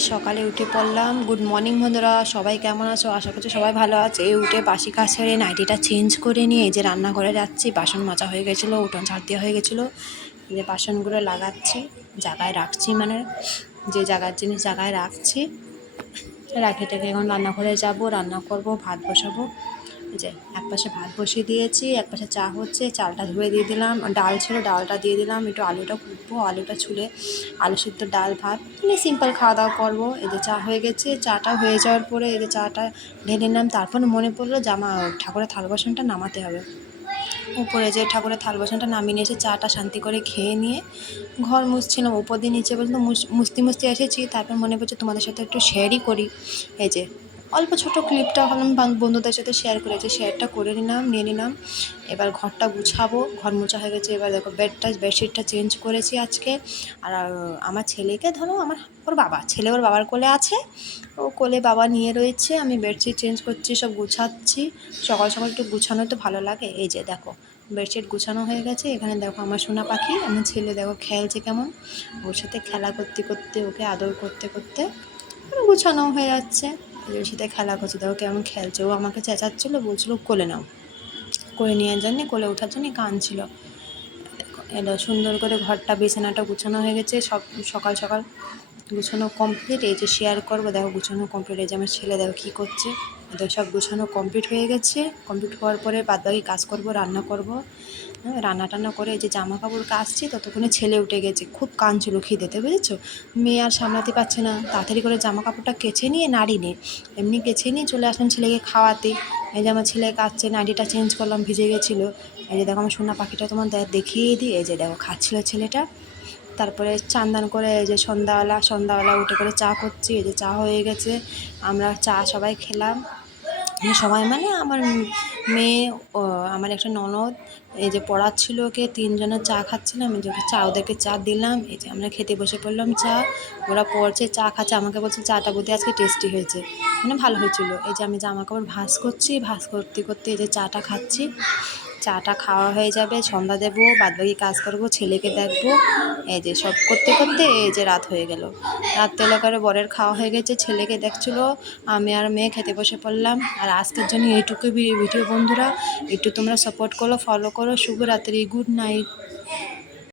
সকালে উঠে পড়লাম। গুড মর্নিং বন্ধুরা, সবাই কেমন আছো? আশা করছি সবাই ভালো আছে। এই উঠে বাসি কাজ ছেড়ে নাইটিটা চেঞ্জ করে নিয়ে যে রান্নাঘরে যাচ্ছি। বাসন মাজা হয়ে গেছিল, উঠোন ছাড় দেওয়া হয়ে গেছিল। যে বাসনগুলো লাগাচ্ছি, জায়গায় রাখছি মানে যে জায়গার জিনিস জায়গায় রাখছি। রাখে টাকে এখন রান্নাঘরে যাব, রান্না করব, ভাত বসাবো। যে এক পাশে ভাত বসিয়ে দিয়েছি, এক পাশে চা হচ্ছে, চালটা ধুয়ে দিয়ে দিলাম, ডাল ছিল, ডালটা দিয়ে দিলাম, একটু আলুটা কুটবো, আলুটা ছুলে আলু সিদ্ধ ডাল, ভাত মানে সিম্পল খাওয়া দাওয়া করব। এই যে চা হয়ে গেছে, চাটা হয়ে যাওয়ার পরে এই যে চাটা ঢেলে নিলাম, তারপর মনে পড়ল জামা ঠাকুরের থাল বাসনটা নামাতে হবে। উপরে যে ঠাকুরের থাল বাসনটা নামিয়ে নিয়ে এসে চাটা শান্তি করে খেয়ে নিয়ে ঘর মুছছিলাম। উপর দিয়ে নিচে মুছ- মুছতে মুছতে এসেছি, তারপর মনে পড়ছে তোমাদের সাথে একটু শেয়ারই করি। এই যে অল্প ছোট ক্লিপটা বান- বন্ধুদের সাথে শেয়ার করেছি শেয়ারটা করে নিলাম, নিয়ে নিলাম। এবার ঘরটা গুছাবো, ঘর মোছা হয়ে গেছে, এবার দেখো বেডটা বেডশিটটা চেঞ্জ করেছি আজকে। আর আমার ছেলেকে ধরো, আমার ওর বাবা, ছেলে ওর বাবার কোলে আছে, ও কোলে বাবা নিয়ে রয়েছে, আমি বেডশিট চেঞ্জ করছি, সব গুছাচ্ছি। সকাল সকাল একটু গুছানো তো ভালো লাগে, এই যে দেখো বেডশিট গুছানো হয়ে গেছে, এখানে দেখো আমার সোনা পাখি, আমার ছেলে দেখো খেলছে কেমন। ওর সাথে খেলা করতে করতে, ওকে আদর করতে করতে, গুছানো হয়ে যাচ্ছে। ওর সাথে খেলা করছে। দেখো কেমন খেলছে। ও আমাকে চেঁচাচ্ছিলো বলছিলো কোলে নাও। কোলে নেওয়ার জন্যে কোলে ওঠার জন্যে কাঁদছিল ছিল। এটা সুন্দর করে ঘরটা, বিছানাটা গুছানো হয়ে গেছে। সব সকাল সকাল গুছানো কমপ্লিট এই যে শেয়ার করব, দেখো গুছানো কমপ্লিট এই যে আমার ছেলে দেখো কী করছে। দেখো সব গুছানো কমপ্লিট হয়ে গেছে। কমপ্লিট হওয়ার পরে বাদবাকি কাজ করব, রান্না করব। হ্যাঁ রান্না টান্না করে এই যে জামা কাপড় কাচছি, ততক্ষণে ছেলে উঠে গেছে। খুব কাঁদছিল খিদেতে, বুঝেছ? মেয়ে আর সামলাতে পারছে না। তাড়াতাড়ি করে জামা কাপড়টা কেচে নিয়ে নাড়ি নে। এমনি কেচে নিয়ে চলে আসলাম ছেলেকে খাওয়াতে। এই যে আমার ছেলে কাচ্ছে নাড়িটা চেঞ্জ করলাম, ভিজে গেছিল। এই যে দেখো আমার সোনা পাখিটা তোমার দেখিয়ে দিই। এই যে দেখো খাচ্ছিলো ছেলেটা। তারপরে চান্দান করে এই যে সন্ধ্যাবেলা সন্ধ্যাবেলা উঠে করে চা করছি, এই যে চা হয়ে গেছে। আমরা চা সবাই খেলাম। সবাই মানে আমার মেয়ে আমার একটা ননদ, এই যে পড়াচ্ছিল ওকে তিনজনের চা খাচ্ছিলাম এই যে চা, ওদেরকে চা দিলাম। এই যে আমরা খেতে বসে পড়লাম চা। ওরা পড়ছে, চা খাচ্ছে, আমাকে বলছে, চাটা বোধহয় আজকে টেস্টি হয়েছে। মানে ভালো হয়েছিল। এই যে আমি জামা কাপড় ভাঁজ করছি, ভাঁজ করতে করতে এই যে চাটা খাচ্ছি। চাটা খাওয়া হয়ে যাবে, সন্ধ্যা দেবো, বাদবাকি কাজ করব, ছেলেকে দেখব। এই যে সব করতে করতে এই যে রাত হয়ে গেল। রাত তেলে করে বরের খাওয়া হয়ে গেছে, ছেলেকে দেখছিলো, আমি আর মেয়ে খেতে বসে পড়লাম। আর আজকের জন্য এইটুকু ভিডিও বন্ধুরা। একটু তোমরা সাপোর্ট করো ফলো করো। শুভরাত্রি গুড নাইট